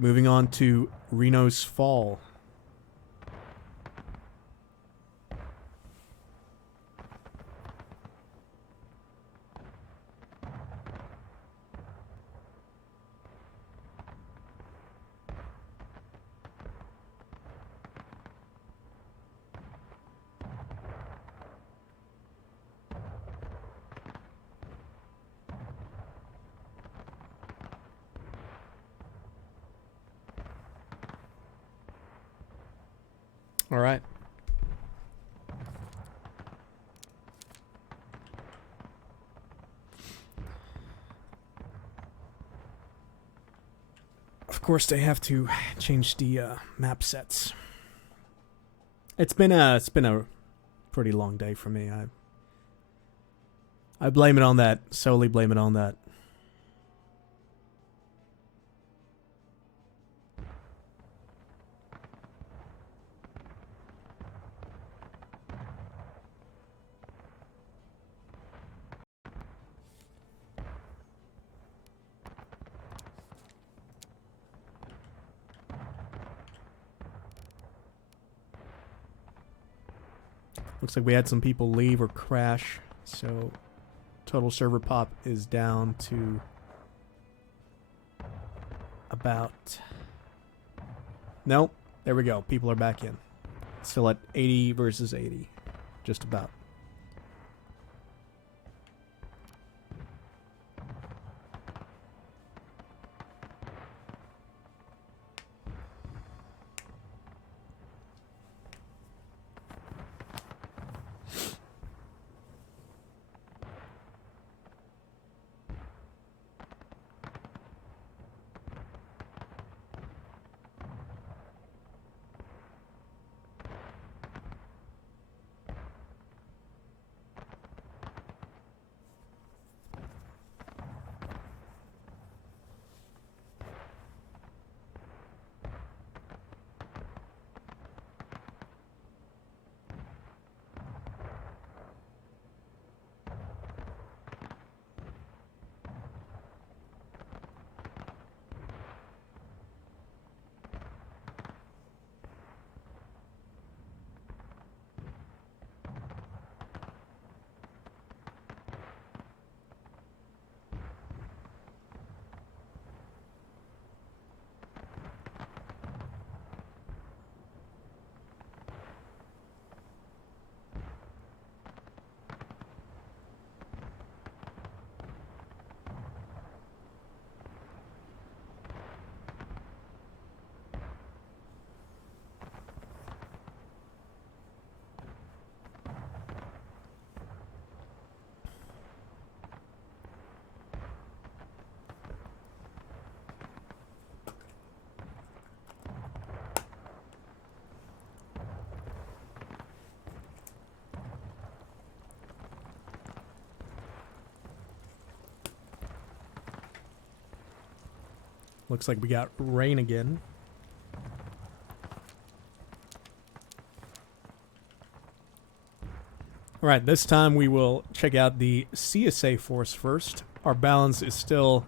Moving on to Reno's Fall. All right. Of course, they have to change the map sets. It's been a pretty long day for me. I blame it on that. Solely blame it on that. Looks like we had some people leave or crash, so total server pop is down to about... Nope, there we go. People are back in. Still at 80 versus 80, just about. Looks like we got rain again. Alright, this time we will check out the CSA force first. Our balance is still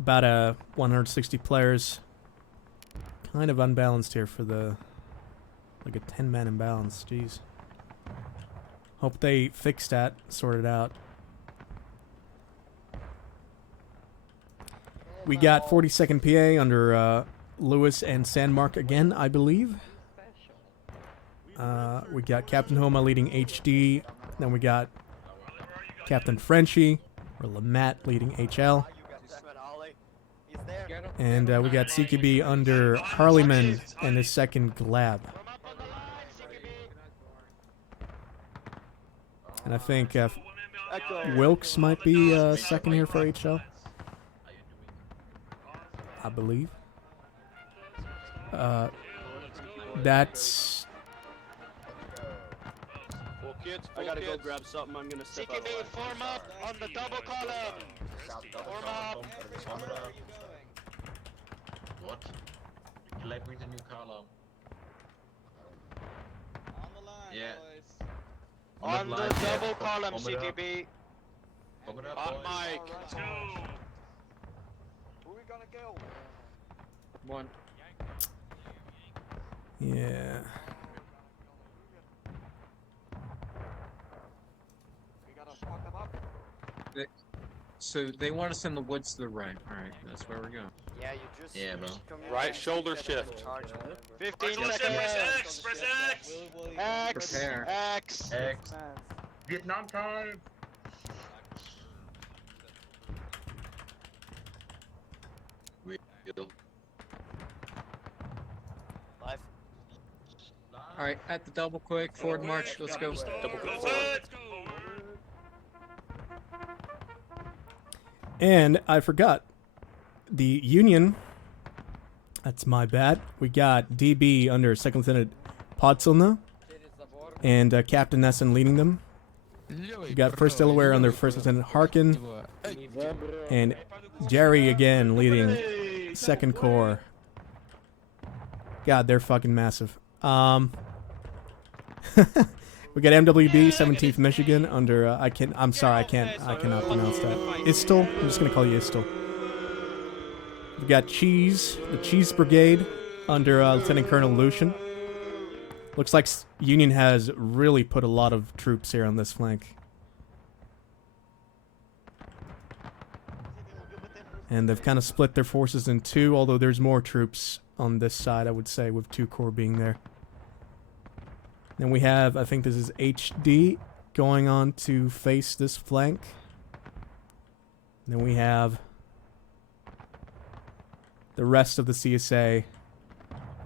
about 160 players. Kind of unbalanced here for the... like a 10-man imbalance, jeez. Hope they fix that, sort it out. We got 42nd PA under Lewis and Sandmark again, I believe. We got Captain Homa leading HD. Then we got Captain Frenchie, or Lamat, leading HL. And we got CQB under Harleyman and his second Glab. And I think Wilkes might be second here for HL. I believe. That's... Well, kids, I gotta go grab something. I'm gonna step out. CQB, form up on the double column. Form up. Where are you going? What? Collect me the new column. On the line, Yeah. boys. On the line, double yeah. column, Pump it up. CQB. Pump it up, On boys. Mike. Let's go. Who are we gonna go? One. Yeah. So they want us in the woods to the right. Alright, that's where we're going. Yeah, you just. Yeah, bro. Right shoulder shift. 15 Right seconds. Press X. X. Prepare. X. X. Vietnam time. Live. Alright, at the double quick, forward march, let's go. Double click Go forward. let's go. And I forgot. The Union, that's my bad. We got DB under Second Lieutenant Podsilna and Captain Nessen leading them. We got First Delaware under First Lieutenant Harkin and Jerry again leading Second Corps. God, they're fucking massive. We got MWB 17th Michigan under I'm sorry, I cannot pronounce that. Istel. I'm just gonna call you Istel. We got the Cheese Brigade under Lieutenant Colonel Lucian. Looks like Union has really put a lot of troops here on this flank. And they've kind of split their forces in two, although there's more troops on this side, I would say, with 2 corps being there. Then we have, I think this is HD going on to face this flank. Then we have the rest of the CSA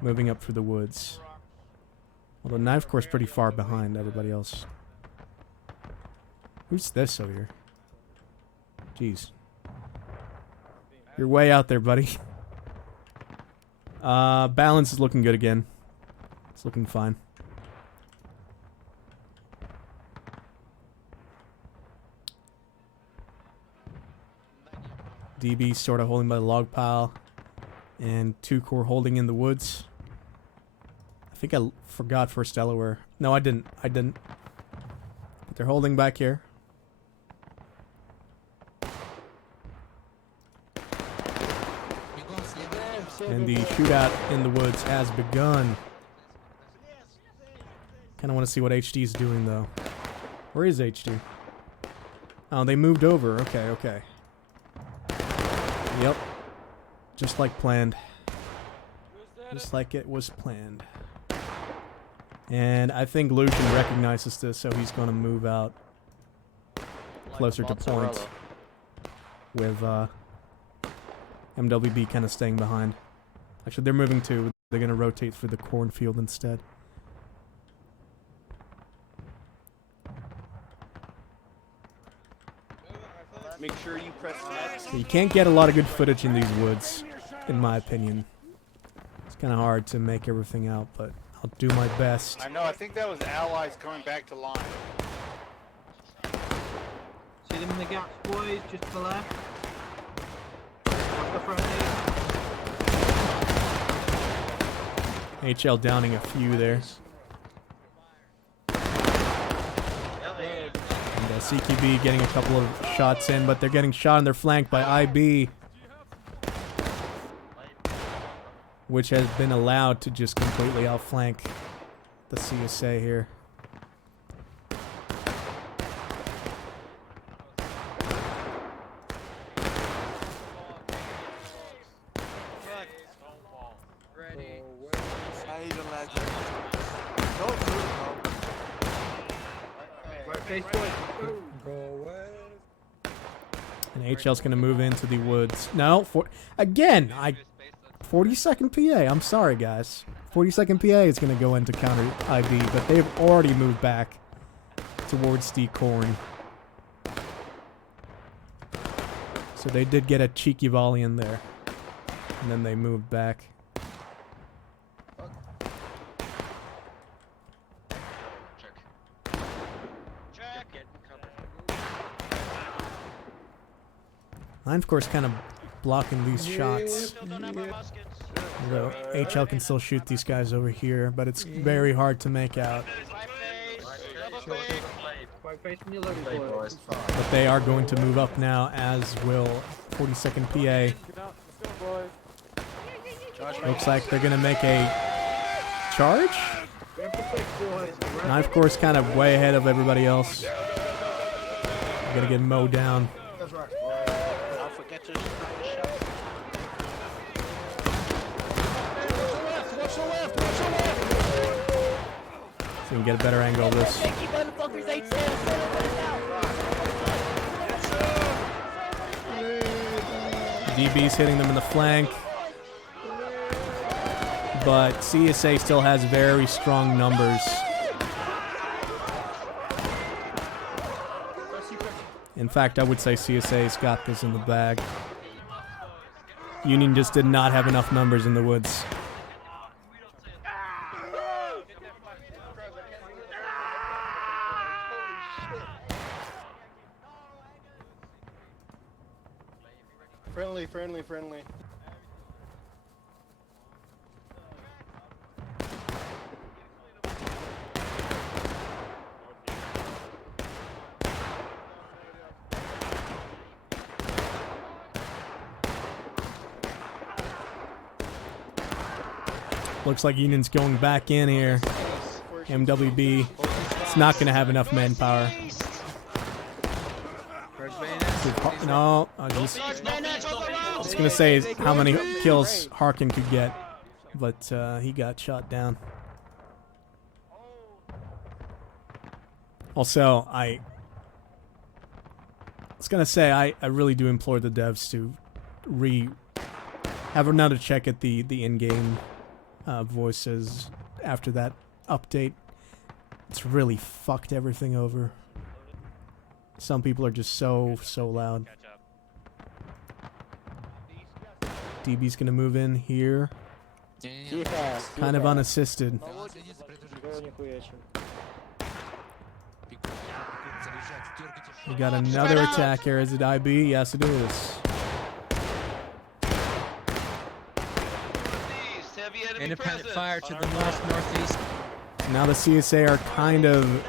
moving up through the woods. Although Knife Corps is pretty far behind everybody else. Who's this over here? Jeez. You're way out there, buddy. Balance is looking good again. It's looking fine. DB sort of holding by the log pile. And 2 corps holding in the woods. I think I forgot First Delaware. No, I didn't. But they're holding back here. And the shootout in the woods has begun. Kind of want to see what HD's doing, though. Where is HD? Oh, they moved over. Okay, okay. Yep. Just like planned. Just like it was planned. And I think Lucian recognizes this, so he's going to move out closer to point. With MWB kind of staying behind. Actually, they're moving too. They're going to rotate through the cornfield instead. Make sure you press X. So you can't get a lot of good footage in these woods, in my opinion. It's kind of hard to make everything out, but I'll do my best. I know, I think that was allies coming back to line. See them in the gaps, boys, just to the left. Off the front here. HL downing a few there. And CQB getting a couple of shots in, but they're getting shot on their flank by IB. Which has been allowed to just completely outflank the CSA here. And HL's going to move into the woods. No, again, 40-second PA. I'm sorry, guys. 40-second PA is going to go into counter IB, but they've already moved back towards the corn. So they did get a cheeky volley in there. And then they moved back. Line, of course, kind of blocking these shots. Although HL can still shoot these guys over here, but it's very hard to make out. But they are going to move up now, as will 42nd PA. Looks like they're gonna make a charge. Grab the quick, boys. Grab Knife Corps kind of way ahead of everybody else. Gonna get mowed down. Don't forget to spread the shot. So we can get a better angle of this. DB's hitting them in the flank. But CSA still has very strong numbers. In fact, I would say CSA's got this in the bag. Union just did not have enough numbers in the woods. Friendly. Looks like Union's going back in here. MWB. It's not going to have enough manpower. No, I was going to say how many kills Harkin could get, but he got shot down. Also, I was going to say I really do implore the devs to have another check at the in-game voices after that update. It's really fucked everything over. Some people are just so loud. DB's gonna move in here. Kind of unassisted. We got another attack here. Is it IB? Yes, it is. Independent fire to the northeast. Now the CSA are kind of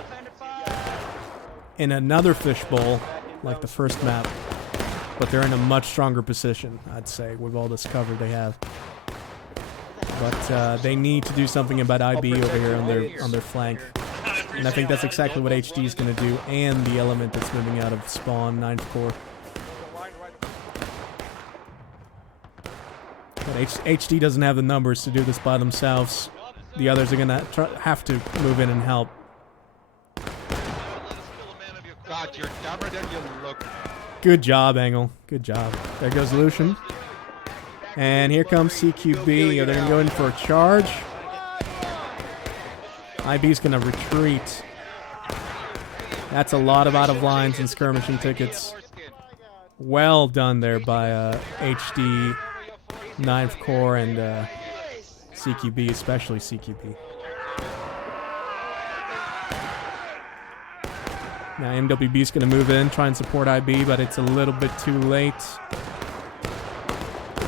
in another fishbowl, like the first map, but they're in a much stronger position, I'd say, with all this cover they have. But they need to do something about IB over here on their flank, and I think that's exactly what HD is going to do, and the element that's moving out of spawn 9th Corps. But HD doesn't have the numbers to do this by themselves. The others are going to have to move in and help. God, you're dumber than you look. Good job, Angle. Good job. There goes Lucian. And here comes CQB. Are they going to go in for a charge? IB's going to retreat. That's a lot of out of lines and skirmishing tickets. Well done there by HD, 9th Corps, and CQB, especially CQB. Now MWB is going to move in, try and support IB, but it's a little bit too late.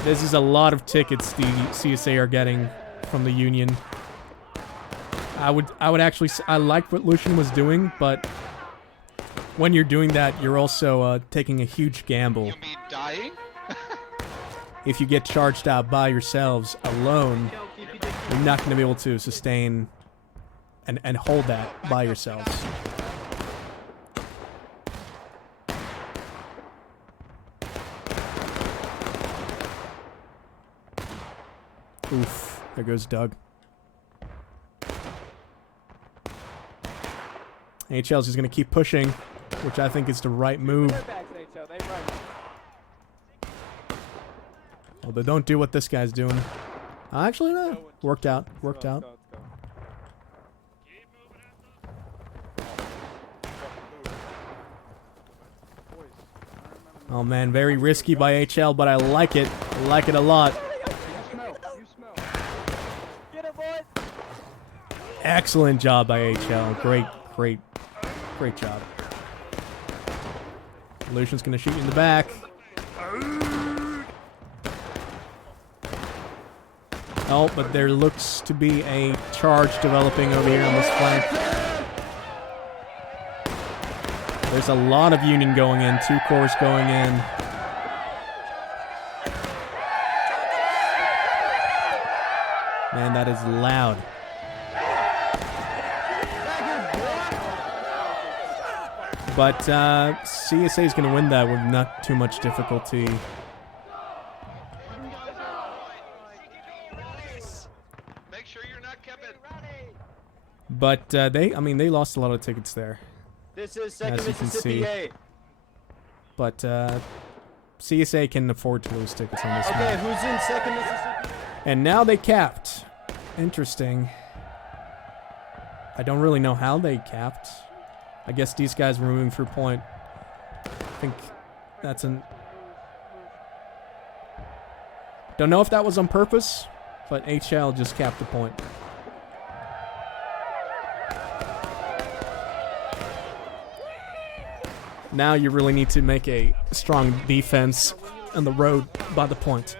This is a lot of tickets the CSA are getting from the Union. I would actually, I like what Lucian was doing, but when you're doing that, you're also taking a huge gamble. You mean dying? If you get charged out by yourselves alone, you're not going to be able to sustain and hold that by yourselves. Oof, there goes Doug. HL's just going to keep pushing, which I think is the right move. Although don't do what this guy's doing. Actually, no. Worked out. Worked out. Oh man, very risky by HL, but I like it. I like it a lot. Excellent job by HL. Great job. Lucian's gonna shoot you in the back. Oh, but there looks to be a charge developing over here on this flank. There's a lot of Union going in, 2 corps going in. Man, that is loud. But CSA is going to win that with not too much difficulty. Make sure you're not kept it. But they lost a lot of tickets there. This is second As you can Mississippi see. A. But CSA can afford to lose tickets on this Okay, map. who's in second Mississippi? And now they capped. Interesting. I don't really know how they capped. I guess these guys were moving through point. I think that's an... Don't know if that was on purpose, but HL just capped the point. Now you really need to make a strong defense on the road by the point.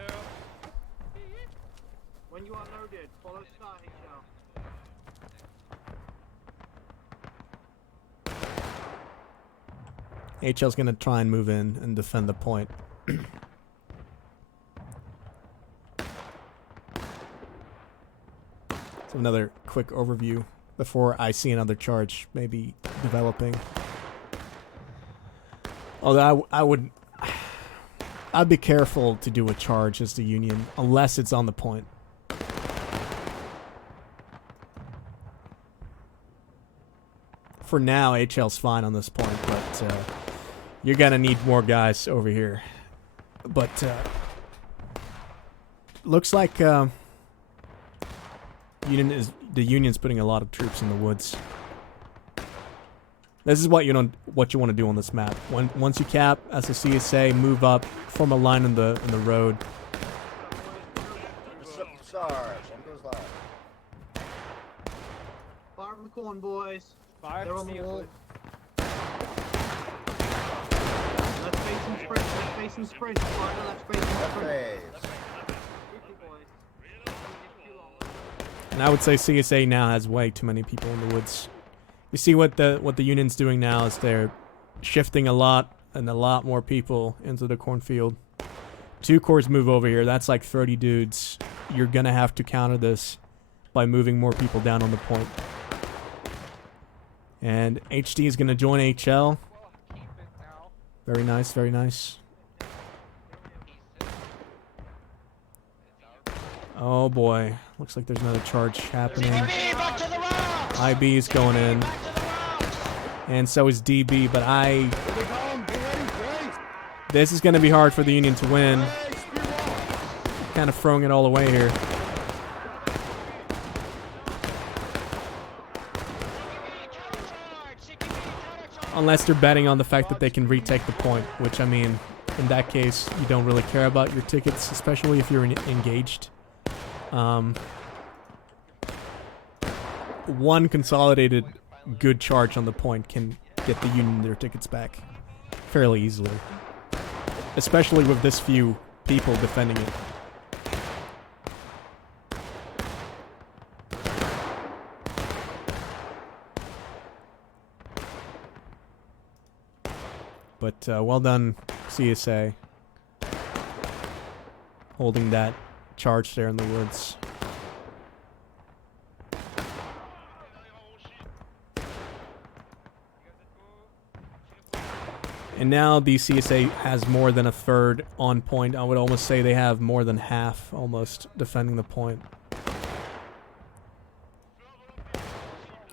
When you are loaded, follow start HL. HL's going to try and move in and defend the point. So another quick overview before I see another charge maybe developing. Although I'd be careful to do a charge as the Union unless it's on the point. For now, HL's fine on this point, but you're gonna need more guys over here. But looks like the Union's putting a lot of troops in the woods. This is what you want to do on this map. Once you cap as a CSA, move up, form a line in the road. Fire from the corn, boys. Fire They're on from the the wall. Left face and sprint. Left face and sprint. Fire the left face and sprint. Quickly, boys. And I would say CSA now has way too many people in the woods. You see what the Union's doing now is they're shifting a lot and a lot more people into the cornfield. 2 corps move over here. That's like 30 dudes. You're gonna have to counter this by moving more people down on the point. And HD is gonna join HL. Very nice, very nice. Oh boy, looks like there's another charge happening. Back to the round. IB is going in, and so is DB, but this is going to be hard for the Union to win. Kind of throwing it all away here. Unless they're betting on the fact that they can retake the point, which, I mean, in that case, you don't really care about your tickets, especially if you're engaged. One consolidated good charge on the point can get the Union their tickets back fairly easily, especially with this few people defending it. But well done, CSA, holding that charge there in the woods. And now the CSA has more than a third on point. I would almost say they have more than half almost defending the point.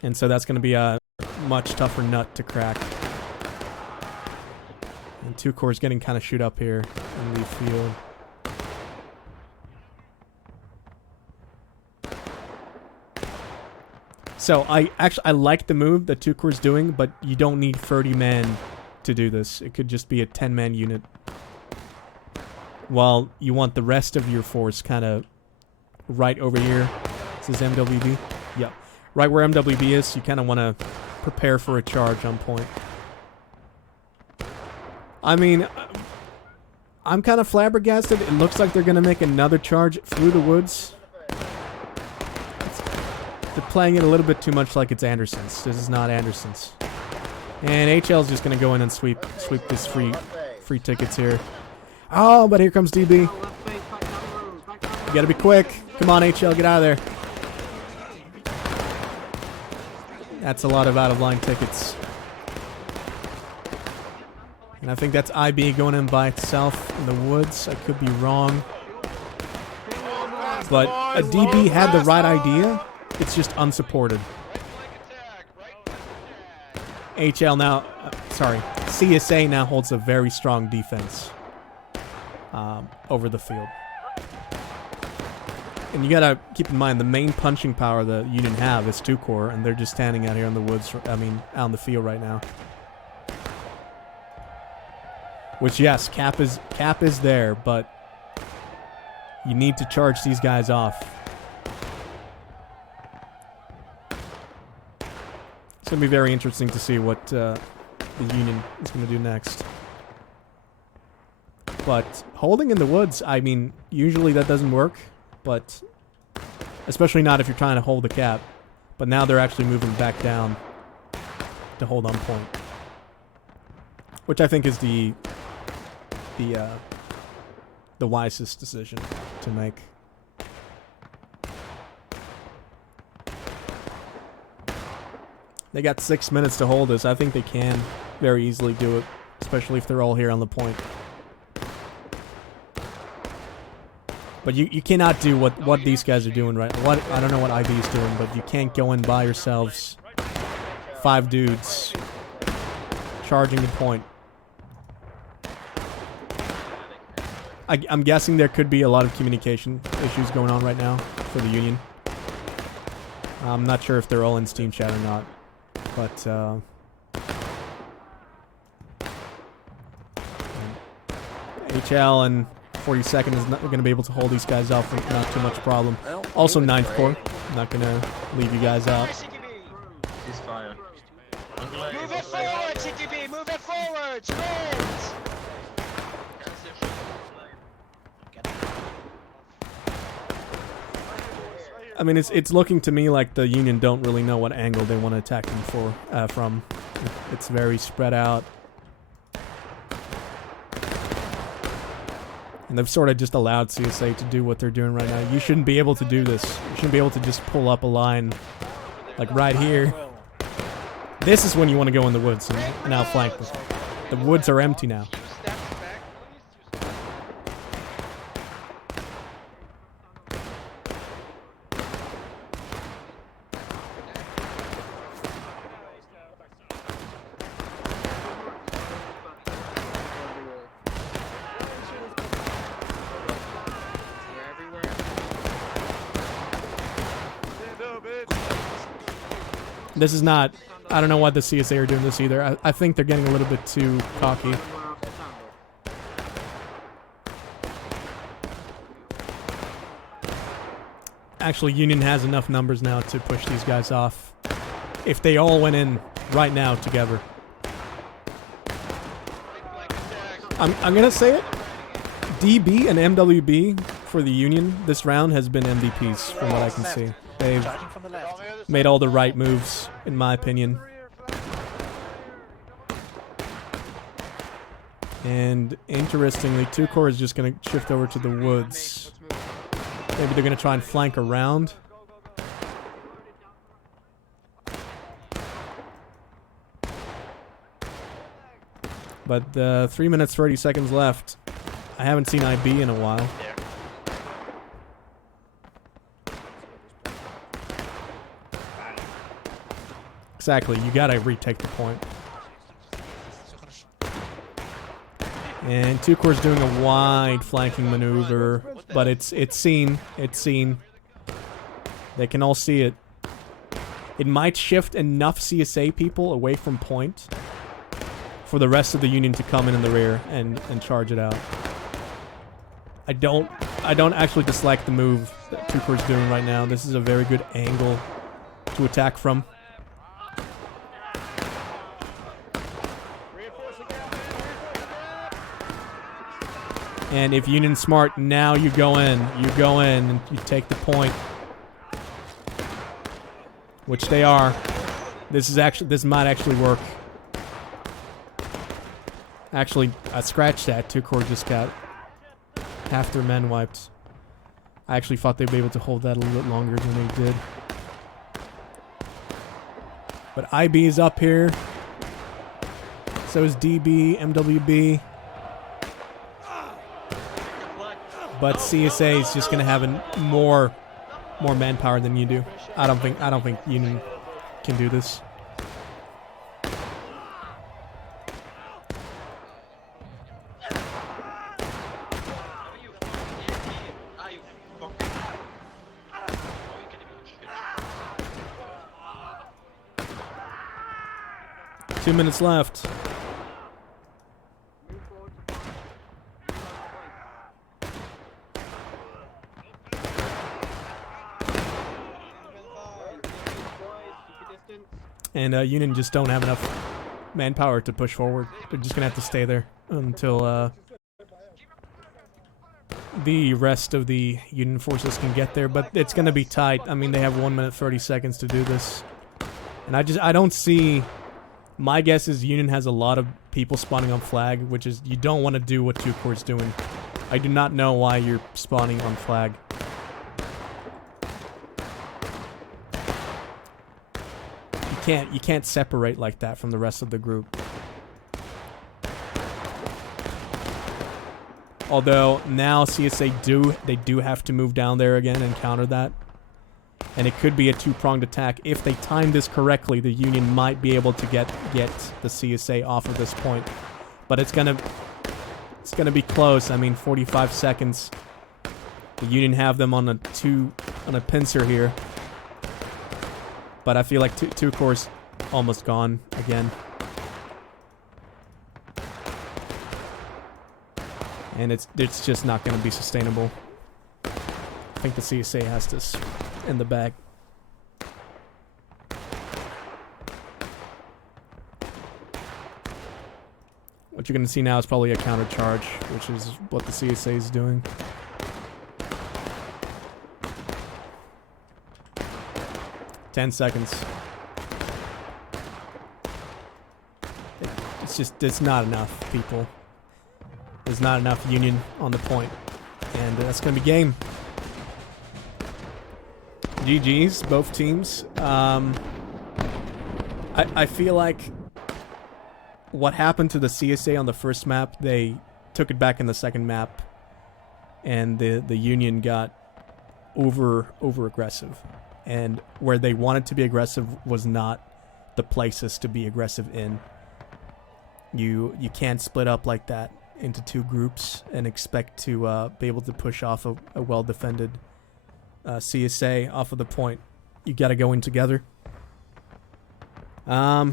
And so that's going to be a much tougher nut to crack. And 2 corps getting kind of shoot up here in the field. So I like the move that 2 corps doing, but you don't need 30 men to do this. It could just be a 10-man unit. While you want the rest of your force kind of right over here. This is MWB? Yeah. Right where MWB is, you kind of want to prepare for a charge on point. I mean, I'm kind of flabbergasted. It looks like they're going to make another charge through the woods. They're playing it a little bit too much like it's Anderson's. This is not Anderson's. And HL's just going to go in and sweep this free tickets here. Oh, but here comes DB. You got to be quick. Come on, HL, get out of there. That's a lot of out-of-line tickets. And I think that's IB going in by itself in the woods. I could be wrong. But a DB had the right idea. It's just unsupported. HL now, CSA now holds a very strong defense over the field. And you gotta keep in mind the main punching power the Union have is 2-core, and they're just standing out here in the woods, out in the field right now. Which, yes, cap is there, but you need to charge these guys off. It's gonna be very interesting to see what the Union is gonna do next. But holding in the woods, I mean, usually that doesn't work, but especially not if you're trying to hold the cap. But now they're actually moving back down to hold on point, which I think is the wisest decision to make. They got 6 minutes to hold this. I think they can very easily do it, especially if they're all here on the point. But you cannot do what these guys are doing right. I don't know what IB is doing, but you can't go in by yourselves. 5 dudes charging the point. I'm guessing there could be a lot of communication issues going on right now for the Union. I'm not sure if they're all in Steam chat or not, but HL and 42nd is not going to be able to hold these guys off with not too much problem. Also 9th Corps, not going to leave you guys out. Ceasefire. Move it forward, CTB! Move it forward! Sprint! I mean, it's looking to me like the Union don't really know what angle they want to attack them from. It's very spread out. And they've sort of just allowed CSA to do what they're doing right now. You shouldn't be able to do this. You shouldn't be able to just pull up a line like right here. This is when you want to go in the woods and outflank them. The woods are empty now. This is not... I don't know why the CSA are doing this either. I think they're getting a little bit too cocky. Actually, Union has enough numbers now to push these guys off. If they all went in right now together. I'm gonna say it. DB and MWB for the Union this round has been MVPs from what I can see. They've made all the right moves, in my opinion. And interestingly, 2-core is just going to shift over to the woods. Maybe they're going to try and flank around. But 3 minutes 30 seconds left. I haven't seen IB in a while. Exactly, you gotta retake the point. And 2-core's doing a wide flanking maneuver, but it's seen. It's seen. They can all see it. It might shift enough CSA people away from point for the rest of the Union to come in the rear and charge it out. I don't actually dislike the move that 2-core's doing right now. This is a very good angle to attack from. And if Union's smart, now you go in. You go in and you take the point. Which they are. This might actually work. Actually, I scratched that. 2-core just got half their men wiped. I actually thought they'd be able to hold that a little bit longer than they did. But IB is up here. So is DB, MWB. But CSA is just gonna have more manpower than you do. I don't think Union can do this. Two minutes left. Move forward to And Union just don't have enough manpower to push forward. They're just gonna have to stay there until the rest of the Union forces can get there. But it's gonna be tight. I mean, they have 1 minute 30 seconds to do this, and I don't see. My guess is Union has a lot of people spawning on flag, which is you don't want to do what 2 Corps doing. I do not know why you're spawning on flag. You can't separate like that from the rest of the group. Although now CSA do have to move down there again and counter that. And it could be a 2-pronged attack. If they time this correctly, the Union might be able to get the CSA off of this point. But it's gonna be close. I mean, 45 seconds. The Union have them on a pincer here. But I feel like 2 Corps almost gone again. And it's just not going to be sustainable. I think the CSA has this in the bag. What you're going to see now is probably a counter charge, which is what the CSA is doing. Ten seconds. It's not enough, people. There's not enough Union on the point. And that's going to be game. GG's, both teams. I feel like what happened to the CSA on the first map, they took it back in the second map. And the Union got over aggressive. And where they wanted to be aggressive was not the places to be aggressive in. You can't split up like that into 2 groups and expect to be able to push off a well-defended CSA off of the point. You got to go in together. Yeah,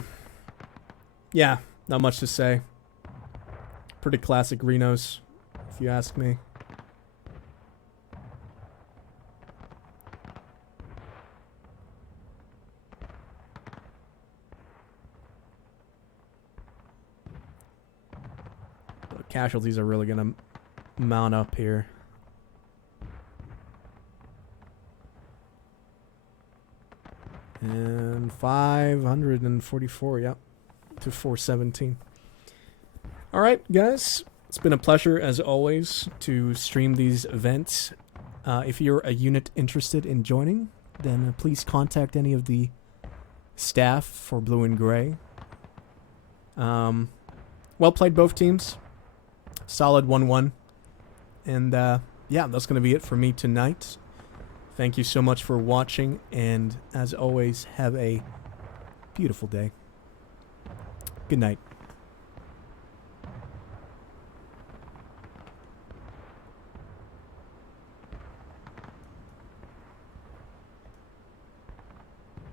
not much to say. Pretty classic Renos, if you ask me. Casualties are really gonna mount up here. And 544, yep, to 417. All right, guys, it's been a pleasure as always to stream these events. If you're a unit interested in joining, then please contact any of the staff for Blue and Gray. Well played, both teams. Solid 1-1. And yeah, that's going to be it for me tonight. Thank you so much for watching, and as always, have a beautiful day. Good night.